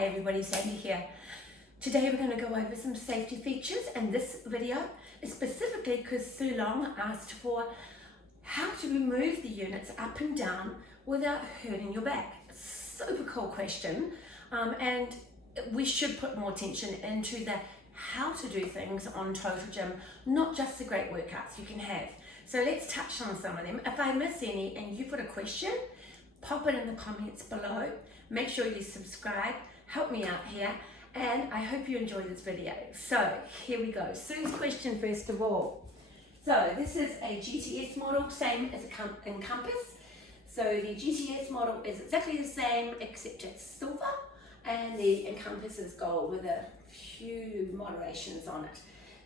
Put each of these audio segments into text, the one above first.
Hi everybody, Sandy here. Today we're going to go over some safety features, and this video is specifically because Sue Long asked for how to remove the units up and down without hurting your back. Super cool question, and we should put more attention into the how to do things on Total Gym, not just the great workouts you can have. So let's touch on some of them. If I miss any and you put a question, pop it in the comments below. Make sure you subscribe, help me out here, and I hope you enjoy this video. So here we go. Sue's question first of all. So this is a GTS model, same as in Compass. So the GTS model is exactly the same except it's silver, and the Encompass is gold with a few moderations on it.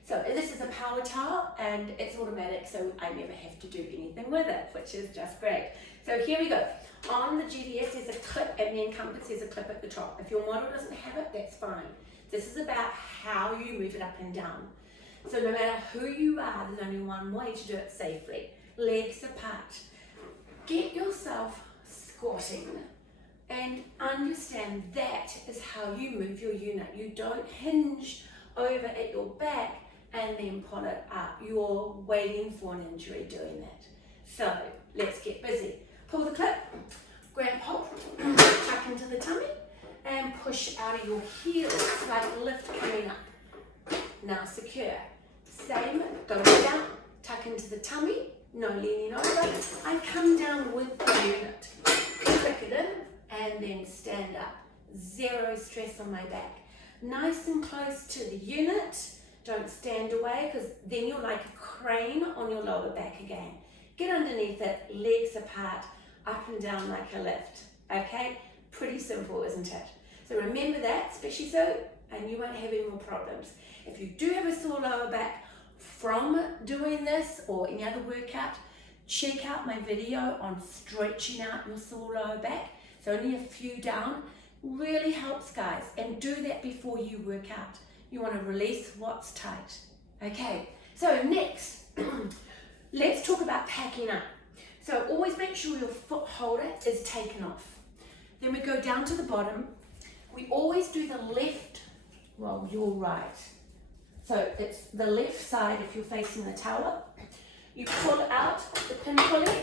So this is a power towel and it's automatic, so I never have to do anything with it, which is just great. So here we go. On the GTS there's a clip, and the Encompass there's a clip at the top. If your model doesn't have it, that's fine. This is about how you move it up and down. So no matter who you are, there's only one way to do it safely. Legs apart. Get yourself squatting and understand that is how you move your unit. You don't hinge over at your back and then pull it up. You're waiting for an injury doing that. So let's get busy. Pull the clip, grab hold, tuck into the tummy, and push out of your heels like lift coming up. Now secure. Same, go down, tuck into the tummy, no leaning over, and come down with the unit. Click it in, and then stand up. Zero stress on my back. Nice and close to the unit. Don't stand away, because then you're like a crane on your lower back again. Get underneath it, legs apart, up and down like a lift. Okay? Pretty simple, isn't it? So remember that, especially so, and you won't have any more problems. If you do have a sore lower back from doing this or any other workout, check out my video on stretching out your sore lower back. It's only a few down. Really helps, guys, and do that before you work out. You want to release what's tight. Okay, so next, let's talk about packing up. So always make sure your foot holder is taken off. Then we go down to the bottom. We always do the left while you're right. So it's the left side if you're facing the tower. You pull out the pin pulley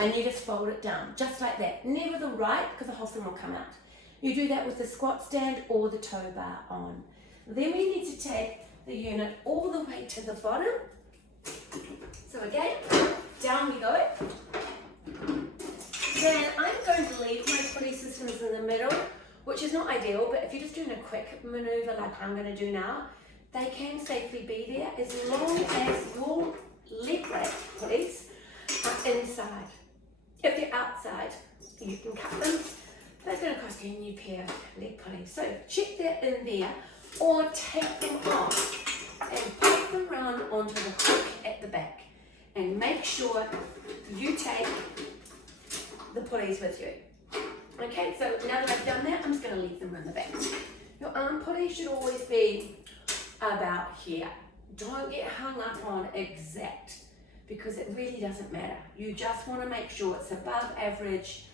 and you just fold it down, just like that. Never the right, because the whole thing will come out. You do that with the squat stand or the tow bar on. Then we need to take the unit all the way to the bottom. So again, down we go. Then I'm going to leave my pulley systems in the middle, which is not ideal, but if you're just doing a quick maneuver like I'm going to do now, they can safely be there as long as your leg brake pulleys are inside. If they're outside, you can cut them. That's going to cost you a new pair of leg pulleys. So check that in there, or take them off and pop them around onto the hook at the back. And make sure you take the pulleys with you. Okay, so now that I've done that, I'm just going to leave them in the back. Your arm pulley should always be about here. Don't get hung up on exact, because it really doesn't matter. You just want to make sure it's above average,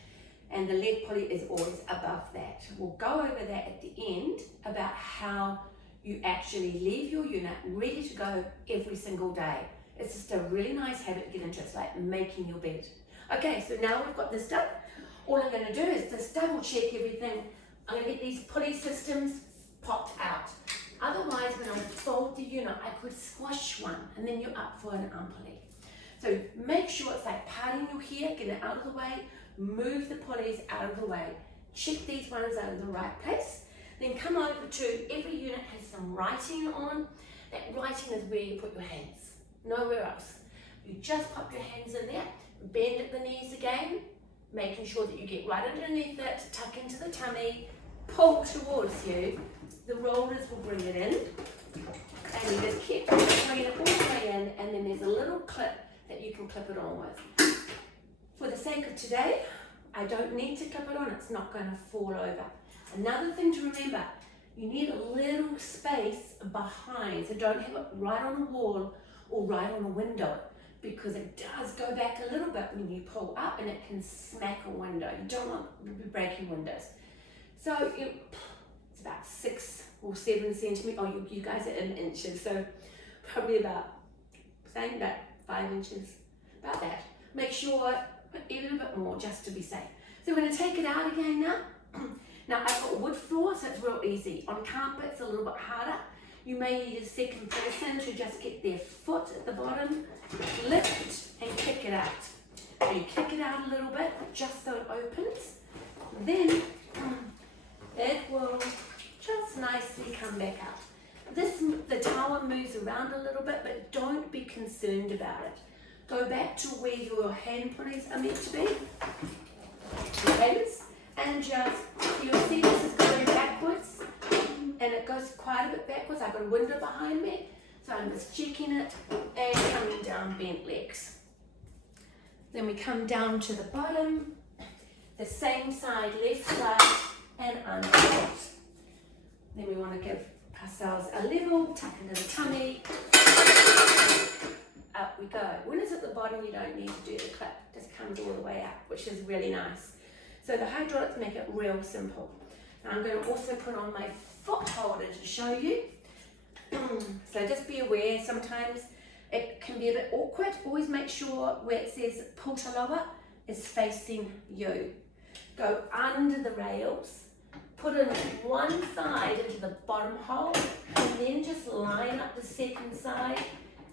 and the leg pulley is always above that. We'll go over that at the end about how you actually leave your unit ready to go every single day. It's just a really nice habit to get into. It's like making your bed. Okay, so now we've got this done. All I'm going to do is just double check everything. I'm going to get these pulley systems popped out. Otherwise, when I fold the unit, I could squash one, and then you're up for an arm pulley. So make sure it's like parting your hair, get it out of the way, move the pulleys out of the way. Check these ones out in the right place. Then come over to, every unit has some writing on. That writing is where you put your hands, nowhere else. You just pop your hands in there, bend at the knees again, making sure that you get right underneath it, tuck into the tummy, pull towards you. The rollers will bring it in, and you just keep bringing it all the way in, and then there's a little clip that you can clip it on with. For the sake of today, I don't need to clip it on, it's not going to fall over. Another thing to remember, you need a little space behind, so don't have it right on a wall or right on a window, because it does go back a little bit when you pull up and it can smack a window. You don't want to be breaking windows. So it's about 6 or 7 centimeters. Oh, you guys are in inches, so probably about 5 inches, about that. Make sure a little bit more just to be safe. So we're going to take it out again now. Now I've got wood floor, so it's real easy. On carpet it's a little bit harder. You may need a second person to just get their foot at the bottom, lift and kick it out. So you kick it out a little bit just so it opens. Then it will just nicely come back out. The tower moves around a little bit, but don't be concerned about it. Go back to where your hand pulleys are meant to be. Hands, and just, you'll see this is going backwards, and it goes quite a bit backwards. I've got a window behind me, so I'm just checking it, and coming down bent legs. Then we come down to the bottom, the same side, left side, and unfold. Then we want to give ourselves a level, tuck into the tummy, up we go. When it's at the bottom, you don't need to do the clip, it just comes all the way up, which is really nice. So the hydraulics make it real simple. Now I'm going to also put on my foot holder to show you. So just be aware, sometimes it can be a bit awkward. Always make sure where it says pull to lower is facing you. Go under the rails, put in one side into the bottom hole, and then just line up the second side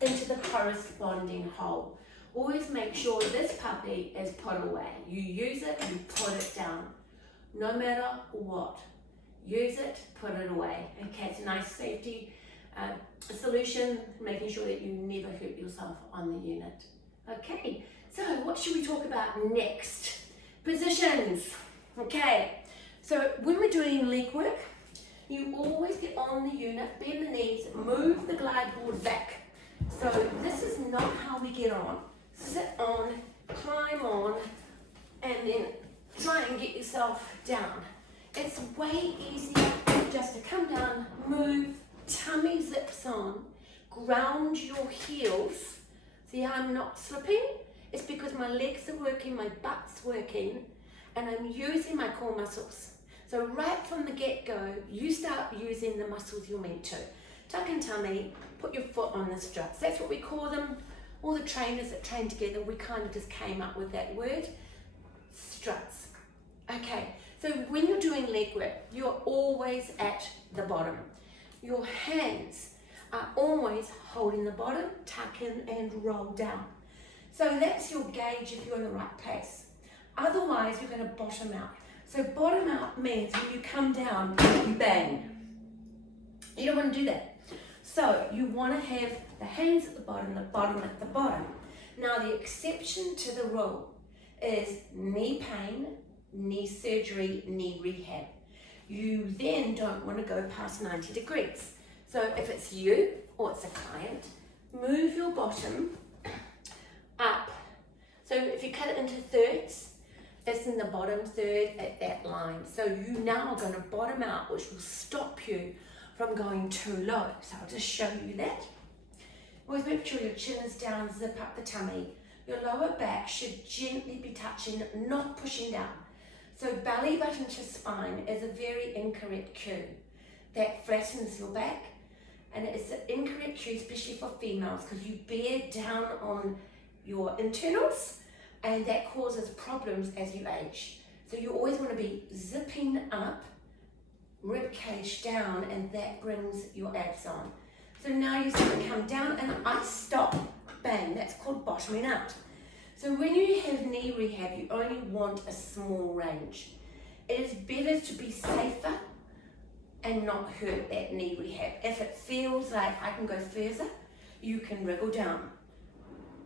into the corresponding hole. Always make sure this puppy is put away. You use it, you put it down. No matter what. Use it, put it away. Okay, it's a nice safety solution, making sure that you never hurt yourself on the unit. Okay, so what should we talk about next? Positions. Okay, so when we're doing leg work, you always get on the unit, bend the knees, move the glide board back. So this is not how we get on. Sit on, climb on, and then try and get yourself down. It's way easier just to come down, move, tummy zips on, ground your heels. See how I'm not slipping? It's because my legs are working, my butt's working, and I'm using my core muscles. So right from the get-go, you start using the muscles you're meant to. Tuck and tummy, put your foot on the struts. That's what we call them. All the trainers that train together, we kind of just came up with that word, struts. Okay, so when you're doing leg work, you're always at the bottom. Your hands are always holding the bottom, tuck in and roll down. So that's your gauge if you're in the right place. Otherwise, you're going to bottom out. So bottom out means when you come down, you bang. You don't want to do that. So you want to have the hands at the bottom at the bottom. Now the exception to the rule is knee pain, knee surgery, knee rehab. You then don't want to go past 90 degrees. So if it's you or it's a client, move your bottom up. So if you cut it into thirds, it's in the bottom third at that line. So you now are going to bottom out, which will stop you from going too low. So I'll just show you that. Always make sure your chin is down, zip up the tummy. Your lower back should gently be touching, not pushing down. So belly button to spine is a very incorrect cue. That flattens your back, and it's an incorrect cue, especially for females, because you bear down on your internals, and that causes problems as you age. So you always want to be zipping up, rib cage down, and that brings your abs on. So now you start to come down, and I stop, bang, that's called bottoming out. So when you have knee rehab, you only want a small range. It is better to be safer and not hurt that knee rehab. If it feels like I can go further, you can wriggle down,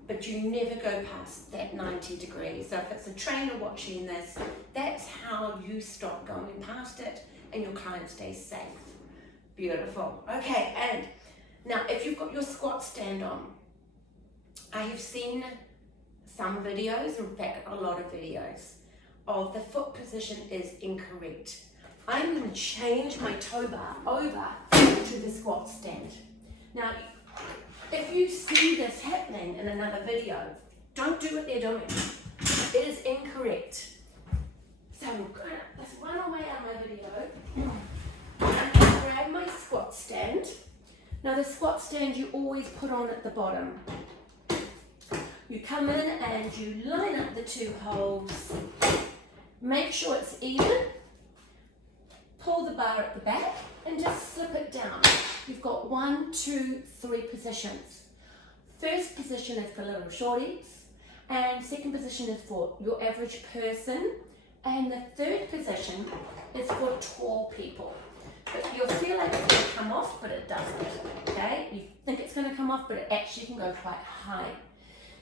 but you never go past that 90 degrees. So if it's a trainer watching this, that's how you stop going past it and your client stays safe. Beautiful. Okay, and now if you've got your squat stand on, I have seen some videos, in fact a lot of videos, of the foot position is incorrect. I'm going to change my tow bar over to the squat stand. Now, if you see this happening in another video, don't do what they're doing. It is incorrect. So I'm going to, let's run away out of my video. Now the squat stand you always put on at the bottom. You come in and you line up the two holes. Make sure it's even. Pull the bar at the back and just slip it down. You've got 1, 2, 3 positions. First position is for little shorties, and second position is for your average person, and the third position is for tall people. But you'll feel like it's going to come off, but it doesn't, okay? You think it's going to come off, but it actually can go quite high.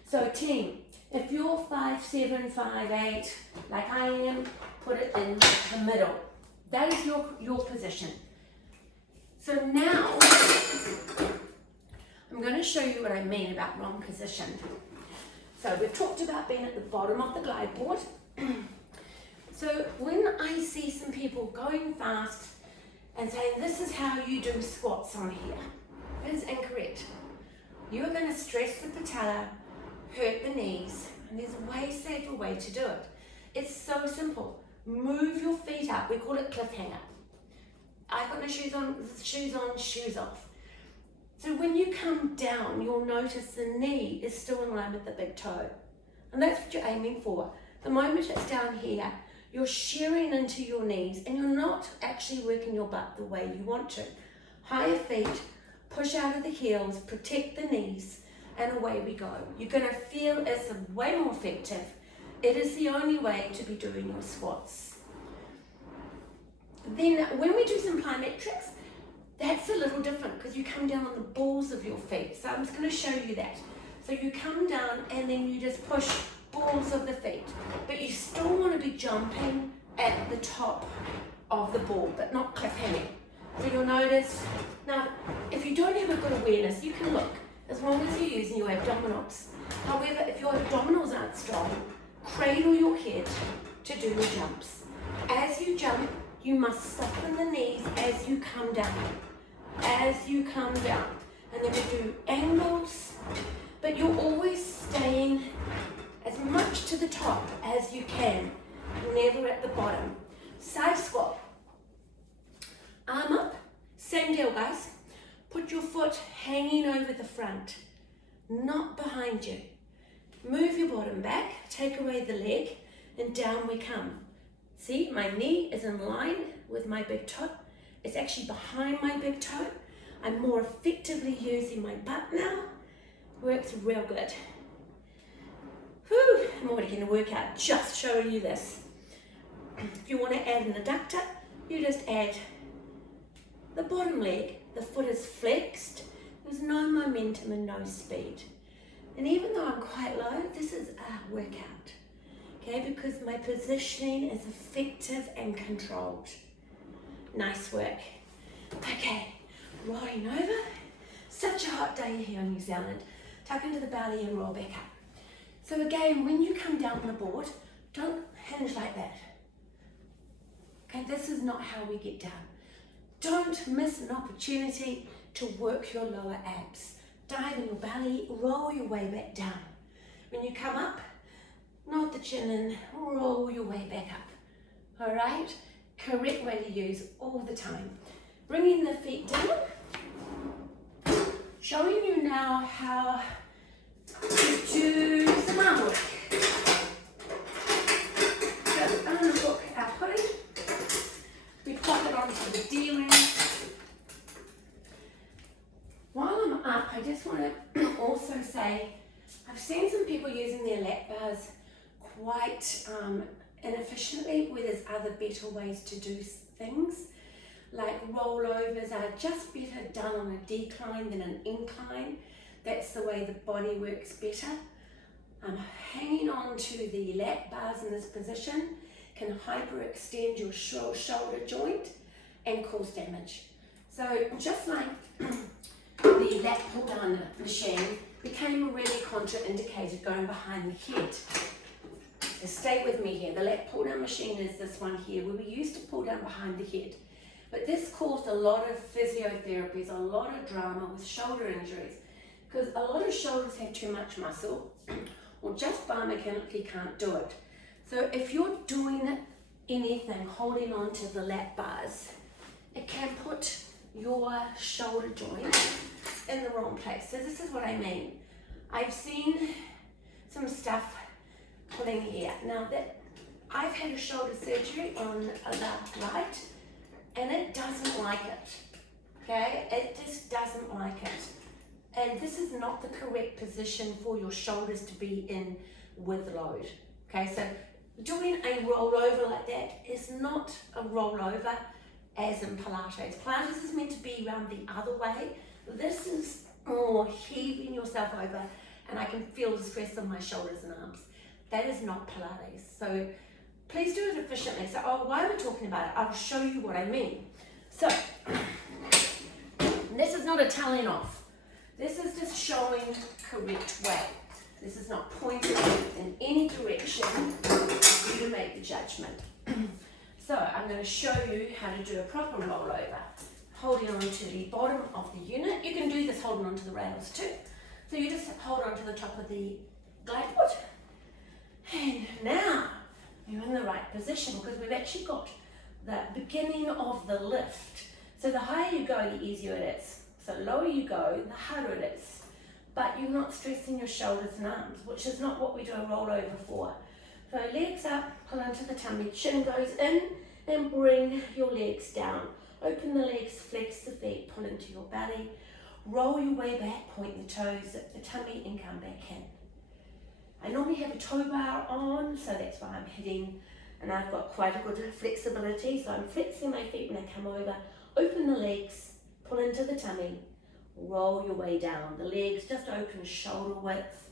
So team, if you're 5'7", 5'8", like I am, put it in the middle. That is your position. So now, I'm going to show you what I mean about wrong position. So we've talked about being at the bottom of the glide board. So when I see some people going fast and saying, this is how you do squats on here, that is incorrect. You are going to stress the patella, hurt the knees, and there's a way safer way to do it. It's so simple. Move your feet up. We call it cliffhanger. I've got my shoes on, shoes off. So when you come down, you'll notice the knee is still in line with the big toe. And that's what you're aiming for. The moment it's down here, you're shearing into your knees and you're not actually working your butt the way you want to. Higher feet, push out of the heels, protect the knees, and away we go. You're going to feel it's way more effective. It is the only way to be doing your squats. Then when we do some plyometrics, that's a little different because you come down on the balls of your feet. So I'm just going to show you that. So you come down and then you just push balls of the feet. But you still want to be jumping at the top of the ball, but not cliffhanging. So you'll notice, now if you don't have a good awareness, you can look, as long as you're using your abdominals. However, if your abdominals aren't strong, cradle your head to do your jumps. As you jump, you must soften the knees as you come down. As you come down. And then we do angles, but you're always staying as much to the top as you can, never at the bottom. Side squat. Arm up, same deal guys. Put your foot hanging over the front, not behind you. Move your bottom back, take away the leg, and down we come. See, my knee is in line with my big toe. It's actually behind my big toe. I'm more effectively using my butt now. Works real good. Whew, I'm already going to work out just showing you this. If you want to add an adductor, you just add the bottom leg. The foot is flexed. There's no momentum and no speed. And even though I'm quite low, this is a workout. Okay, because my positioning is effective and controlled. Nice work. Okay, rolling over. Such a hot day here in New Zealand. Tuck into the belly and roll back up. So again, when you come down the board, don't hinge like that. Okay, this is not how we get down. Don't miss an opportunity to work your lower abs. Dive in your belly, roll your way back down. When you come up, nod the chin in, roll your way back up. All right? Correct way to use all the time. Bringing the feet down. Showing you now how to do some arm work. So unhook our pulley. We pop it onto the D-ring. While I'm up, I just want to also say, I've seen some people using their lap bars quite inefficiently, where there's other better ways to do things. Like rollovers are just better done on a decline than an incline. That's the way the body works better. Hanging on to the lap bars in this position can hyperextend your shoulder joint and cause damage. So just like the lat pull down machine became really contraindicated going behind the head. So stay with me here. The lat pull down machine is this one here where we used to pull down behind the head. But this caused a lot of physiotherapies, a lot of drama with shoulder injuries, because a lot of shoulders have too much muscle or just biomechanically can't do it. So if you're doing anything holding on to the lat bars, it can put your shoulder joint in the wrong place. So this is what I mean. I've seen some stuff pulling here. Now that I've had a shoulder surgery on the right, and it doesn't like it, okay? It just doesn't like it. And this is not the correct position for your shoulders to be in with load, okay? So doing a rollover like that is not a rollover as in Pilates. Pilates is meant to be around the other way. This is more heaving yourself over, and I can feel the stress on my shoulders and arms. That is not Pilates. So please do it efficiently. So why are we talking about it? I'll show you what I mean. So this is not a telling off. This is just showing correct way. This is not pointing in any direction for you to make the judgment. So I'm going to show you how to do a proper rollover. Holding on to the bottom of the unit. You can do this holding onto the rails too. So you just hold on to the top of the glide board. And now you're in the right position because we've actually got the beginning of the lift. So the higher you go, the easier it is. So lower you go, the harder it is. But you're not stressing your shoulders and arms, which is not what we do a rollover for. So legs up, pull into the tummy, chin goes in, and bring your legs down. Open the legs, flex the feet, pull into your belly. Roll your way back, point the toes, zip the tummy, and come back in. I normally have a toe bar on, so that's why I'm hitting, and I've got quite a good flexibility, so I'm flexing my feet when I come over. Open the legs, pull into the tummy, roll your way down. The legs just open shoulder width.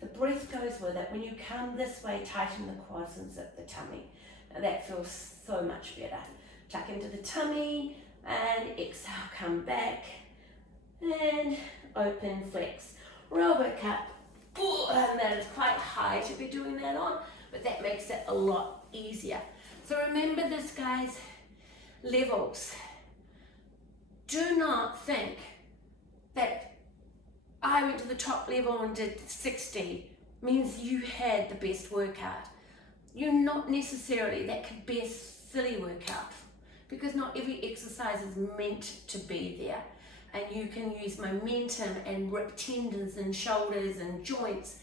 The breath goes with it. When you come this way, tighten the quads and zip the tummy. Now that feels so much better. Tuck into the tummy and exhale, come back and open, flex. Roll back up. Ooh, and that is quite high to be doing that on, but that makes it a lot easier. So remember this, guys, levels. Do not think that I went to the top level and did 60 means you had the best workout. You're not necessarily. That could be a silly workout because not every exercise is meant to be there. And you can use momentum and rip tendons and shoulders and joints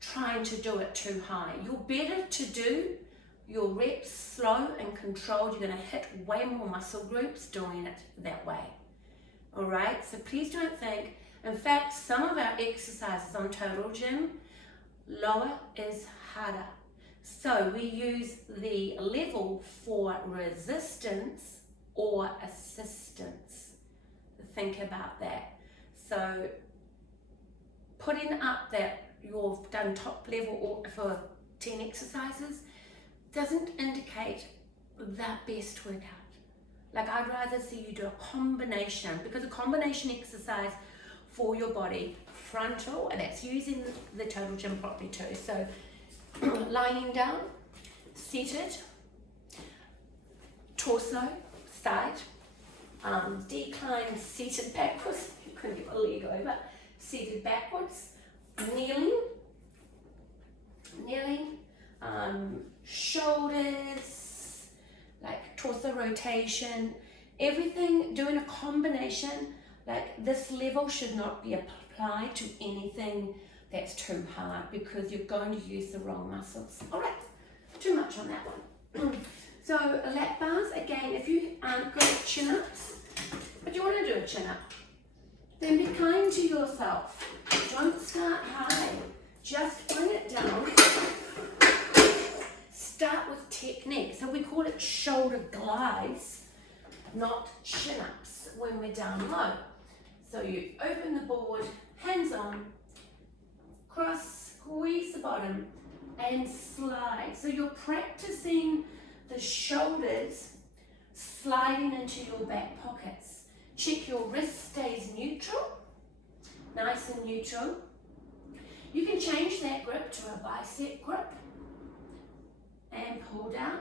trying to do it too high. You're better to do your reps slow and controlled. You're going to hit way more muscle groups doing it that way. All right, so please don't think. In fact, some of our exercises on Total Gym, lower is harder. So we use the level for resistance or assistance. Think about that. So putting up that you've done top level for 10 exercises doesn't indicate the best workout. Like I'd rather see you do a combination, because a combination exercise for your body, frontal, and that's using the Total Gym properly too. So lying down, seated, torso, side, decline, seated backwards, you couldn't get a leg over, seated backwards, kneeling, shoulders, like torso rotation, everything, doing a combination. Like this level should not be applied to anything that's too hard because you're going to use the wrong muscles. All right, too much on that one. So lat bars, again, if you aren't good at chin-ups, but you want to do a chin-up, then be kind to yourself. Don't start high, just bring it down. Start with technique. So we call it shoulder glides, not chin-ups when we're down low. So you open the board, hands on, cross, squeeze the bottom, and slide. So you're practicing the shoulders sliding into your back pockets. Check your wrist stays neutral, nice and neutral. You can change that grip to a bicep grip and pull down,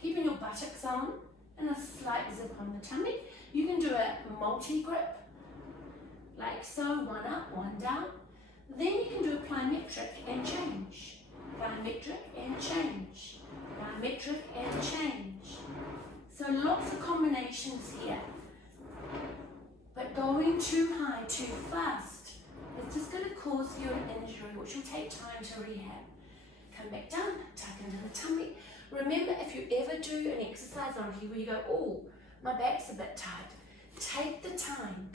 keeping your buttocks on and a slight zip on the tummy. You can do a multi-grip, like so, one up, one down. Then you can do a plyometric and change, plyometric and change, plyometric and change. So lots of combinations here. too high, too fast, it's just going to cause you an injury, which will take time to rehab. Come back down, tuck into the tummy. Remember, if you ever do an exercise on here where you go, oh, my back's a bit tight, take the time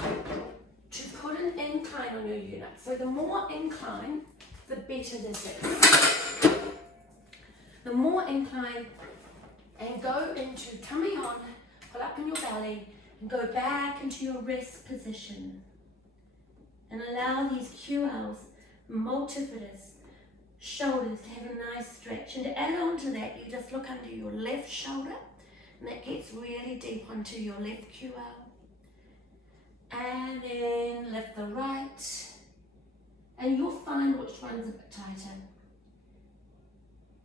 to put an incline on your unit. So the more incline, the better this is. The more incline, and go into tummy on, pull up in your belly, and go back into your rest position. And allow these QLs, multifidus, shoulders to have a nice stretch. And to add on to that, you just look under your left shoulder, and that gets really deep onto your left QL. And then lift the right, and you'll find which one's a bit tighter.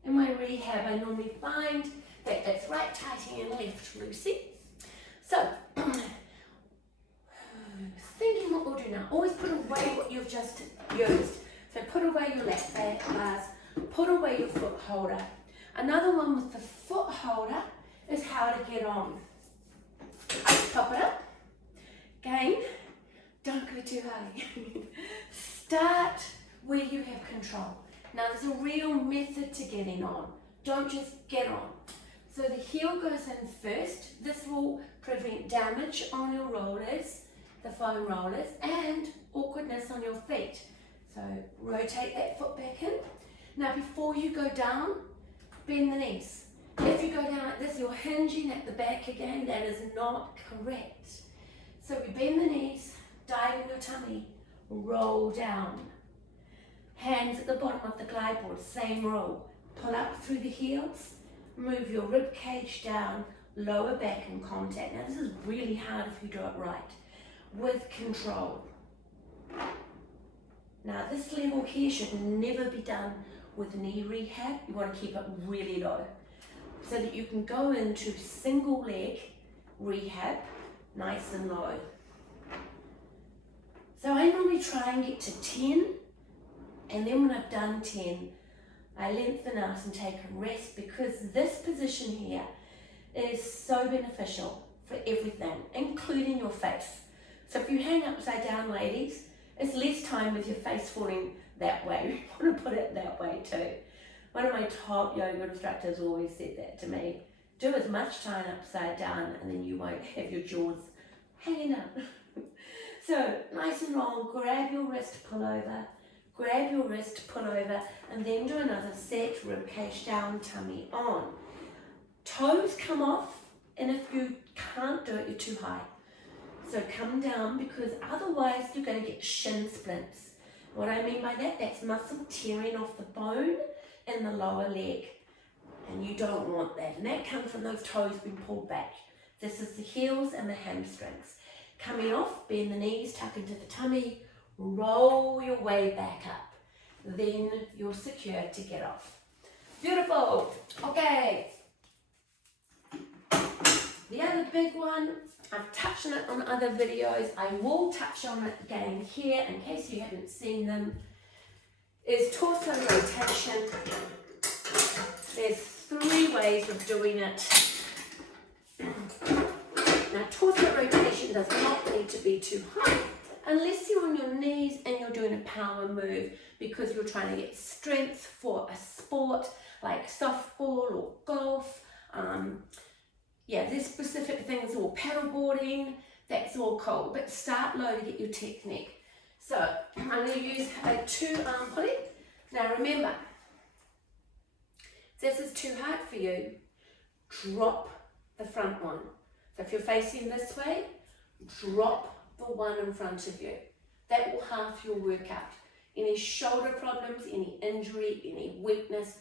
In my rehab, I normally find that that's right tighty and left loosey. So, thinking what we'll do now, always put away what you've just used. So put away your lap bars, put away your foot holder. Another one with the foot holder is how to get on. Pop it up. Again, don't go too high. Start where you have control. Now there's a real method to getting on. Don't just get on. So the heel goes in first. This will prevent damage on your rollers, the foam rollers, and awkwardness on your feet. So rotate that foot back in. Now before you go down, bend the knees. If you go down like this, you're hinging at the back again. That is not correct. So we bend the knees, dive in your tummy, roll down. Hands at the bottom of the glide board, same roll. Pull up through the heels, move your rib cage down, lower back in contact. Now this is really hard if you do it right, with control. Now this level here should never be done with knee rehab. You want to keep it really low so that you can go into single leg rehab nice and low. So I normally try and get to 10, and then when I've done 10, I lengthen out and take a rest, because this position here is so beneficial for everything, including your face. So if you hang upside down, ladies, it's less time with your face falling that way. You want to put it that way too. One of my top yoga instructors always said that to me. Do as much time upside down and then you won't have your jaws hanging up. So nice and long, grab your wrist, pull over, grab your wrist, pull over, and then do another set, rib cage down, tummy on. Toes come off, and if you can't do it, you're too high. So come down, because otherwise you're going to get shin splints. What I mean by that, that's muscle tearing off the bone in the lower leg. And you don't want that. And that comes from those toes being pulled back. This is the heels and the hamstrings. Coming off, bend the knees, tuck into the tummy, roll your way back up. Then you're secure to get off. Beautiful. Okay. The other big one, I've touched on it on other videos. I will touch on it again here in case you haven't seen them, is torso rotation. There's 3 ways of doing it. Now, torso rotation does not need to be too high unless you're on your knees and you're doing a power move because you're trying to get strength for a sport like softball or golf. Yeah, there's specific things, or paddleboarding, that's all cool, but start low to get your technique. So I'm going to use a 2-arm pulley. Now remember, if this is too hard for you, drop the front one. So if you're facing this way, drop the one in front of you. That will half your workout. Any shoulder problems, any injury, any weakness,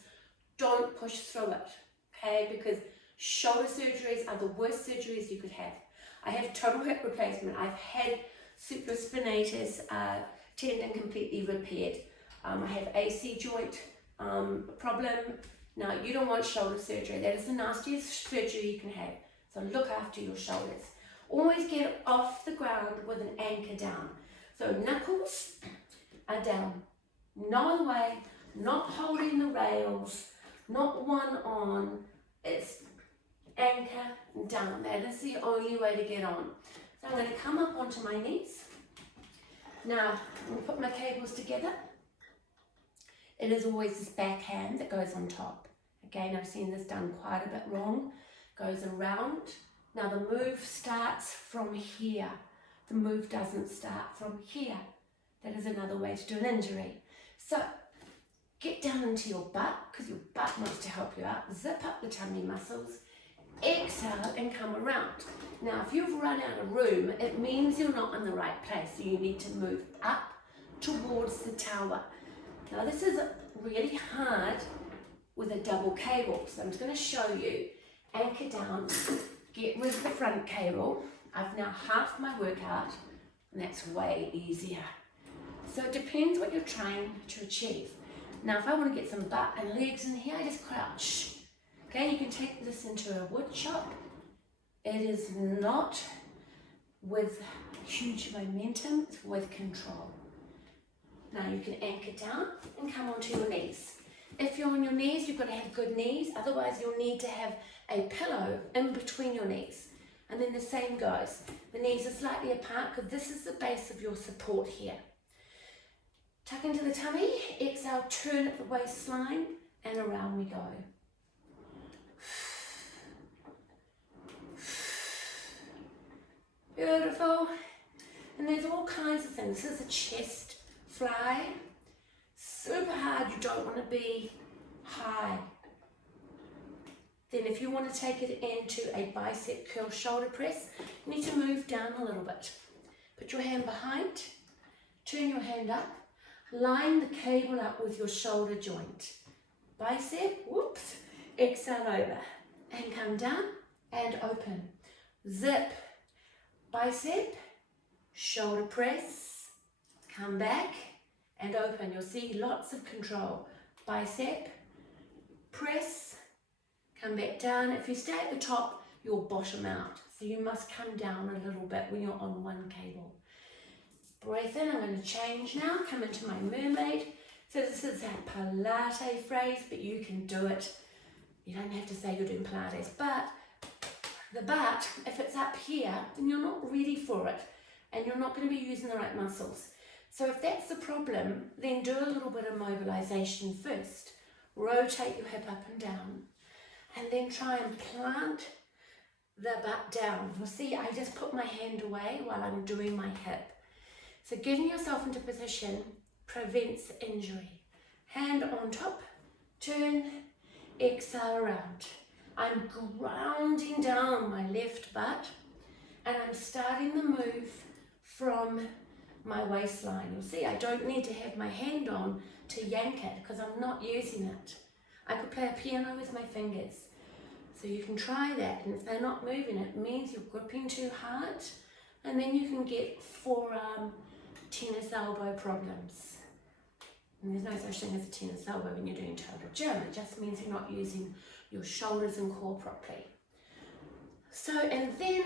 don't push through it, okay? Because shoulder surgeries are the worst surgeries you could have. I have total hip replacement. I've had supraspinatus tendon completely repaired. I have AC joint problem. Now, you don't want shoulder surgery. That is the nastiest surgery you can have. So look after your shoulders. Always get off the ground with an anchor down. So knuckles are down. No other way, not holding the rails, not one on. It's anchor down. That is the only way to get on. So I'm going to come up onto my knees. Now, I'm going to put my cables together. It is always this backhand that goes on top. Again, I've seen this done quite a bit wrong. Goes around. Now the move starts from here. The move doesn't start from here. That is another way to do an injury. So, get down into your butt, because your butt wants to help you out. Zip up the tummy muscles. Exhale and come around. Now, if you've run out of room, it means you're not in the right place. So you need to move up towards the tower. Now, this is really hard with a double cable. So I'm just going to show you. Anchor down, get rid of the front cable. I've now halved my workout, and that's way easier. So it depends what you're trying to achieve. Now, if I want to get some butt and legs in here, I just crouch. Okay, you can take this into a wood chop. It is not with huge momentum, it's with control. Now you can anchor down and come onto your knees. If you're on your knees, you've got to have good knees, otherwise you'll need to have a pillow in between your knees. And then the same goes. The knees are slightly apart because this is the base of your support here. Tuck into the tummy, exhale, turn at the waistline, and around we go. Beautiful. And there's all kinds of things. This is a chest fly. Super hard, you don't want to be high. Then if you want to take it into a bicep curl shoulder press, you need to move down a little bit. Put your hand behind, turn your hand up, line the cable up with your shoulder joint. Bicep, whoops, exhale over, and come down and open. Zip, bicep, shoulder press, come back and open. You'll see lots of control. Bicep, press, come back down. If you stay at the top, you'll bottom out. So you must come down a little bit when you're on one cable. Breath in, I'm going to change now, come into my mermaid. So this is that Pilates phrase, but you can do it. You don't have to say you're doing Pilates, but the butt, if it's up here, then you're not ready for it and you're not going to be using the right muscles. So if that's the problem, then do a little bit of mobilization first. Rotate your hip up and down, and then try and plant the butt down. You'll see I just put my hand away while I'm doing my hip. So getting yourself into position prevents injury. Hand on top, turn, exhale around. I'm grounding down my left butt, and I'm starting the move from my waistline. You'll see I don't need to have my hand on to yank it because I'm not using it. I could play a piano with my fingers. So you can try that, and if they're not moving, it means you're gripping too hard, and then you can get forearm tennis elbow problems. And there's no such thing as a tennis elbow when you're doing Total Gym. It just means you're not using your shoulders and core properly. So, and then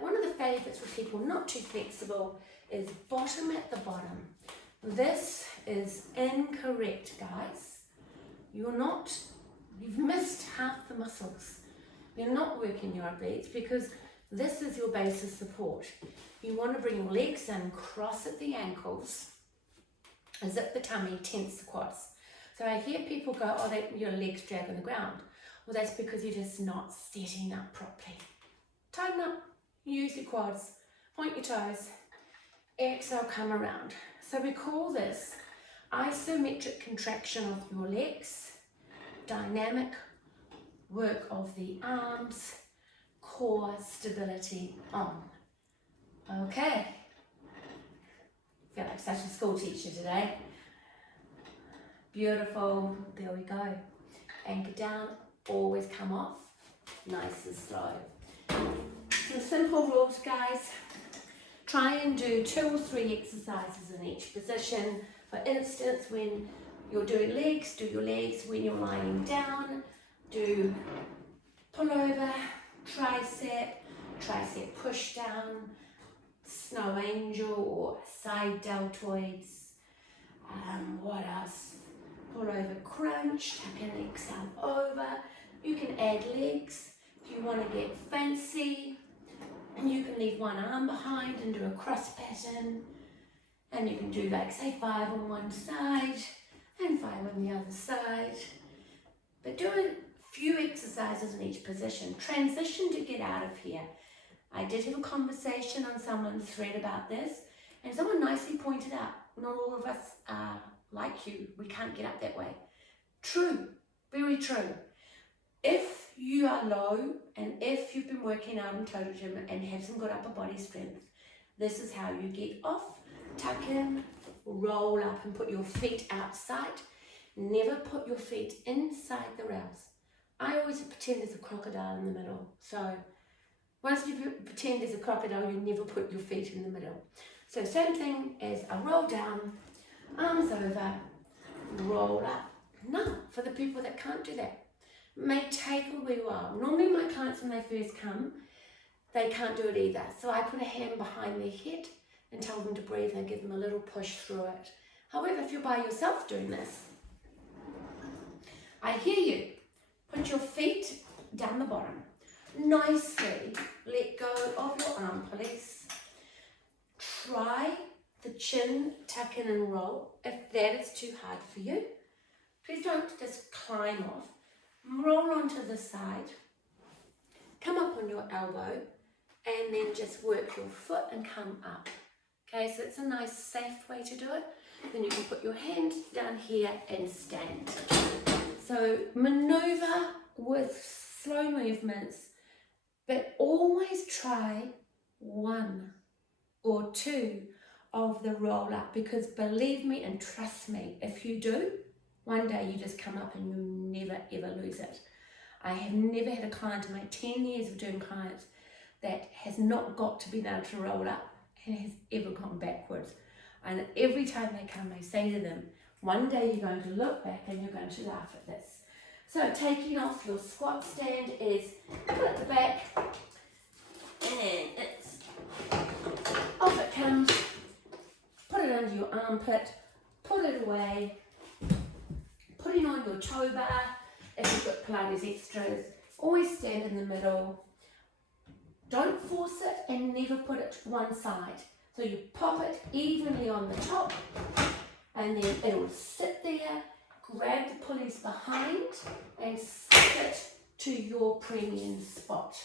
one of the favorites for people not too flexible is bottom at the bottom. This is incorrect, guys. You've missed half the muscles. You're not working your obliques because this is your base of support. You want to bring your legs in, cross at the ankles, zip the tummy, tense the quads. So I hear people go, oh, your legs drag on the ground. Well, that's because you're just not setting up properly. Tighten up, use your quads, point your toes, exhale, come around. So we call this isometric contraction of your legs, dynamic work of the arms, core stability on. Okay. I feel like such a school teacher today. Beautiful. There we go. Anchor down, always come off. Nice and slow. Some simple rules, guys. Try and do 2 or 3 exercises in each position. For instance, when you're doing legs, do your legs. When you're lying down, do pull over, tricep push down, snow angel or side deltoids. What else? Pull over crunch, tuck in, exhale over. You can add legs if you want to get fancy. And you can leave one arm behind and do a cross pattern. And you can do like say 5 on one side and 5 on the other side. But do a few exercises in each position. Transition to get out of here. I did have a conversation on someone's thread about this, and someone nicely pointed out, not all of us are like you. We can't get up that way. True, very true. If you are low and if you've been working out in Total Gym and have some good upper body strength, this is how you get off. Tuck in, roll up and put your feet outside. Never put your feet inside the rails. I always pretend there's a crocodile in the middle. So once you pretend there's a crocodile, you never put your feet in the middle. So same thing as a roll down, arms over, roll up. Now, for the people that can't do that, may take a wee while. Normally my clients, when they first come, they can't do it either. So I put a hand behind their head and tell them to breathe and give them a little push through it. However, if you're by yourself doing this, I hear you. Put your feet down the bottom. Nicely let go of your arm pulleys. Try the chin, tuck in and roll. If that is too hard for you, please don't just climb off. Roll onto the side. Come up on your elbow and then just work your foot and come up. Okay, so it's a nice safe way to do it. Then you can put your hand down here and stand. So maneuver with slow movements, but always try 1 or 2 of the roll up, because believe me and trust me, if you do, one day you just come up and you'll never ever lose it. I have never had a client in my 10 years of doing clients that has not got to be able to roll up and has ever gone backwards. And every time they come, I say to them, one day you're going to look back and you're going to laugh at this. So taking off your squat stand is put at the back and it's off it comes. Put it under your armpit, put it away, putting on your toe bar if you've got Pilates extras. Always stand in the middle. Don't force it and never put it to one side. So you pop it evenly on the top and then it will sit there. Grab the pulleys behind and stick it to your premium spot.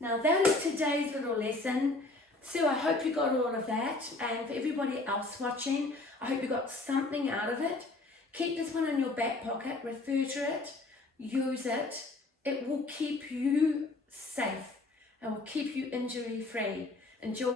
Now that is today's little lesson. So I hope you got all of that, and for everybody else watching, I hope you got something out of it. Keep this one in your back pocket, refer to it, use it. It will keep you safe and will keep you injury free. Enjoy.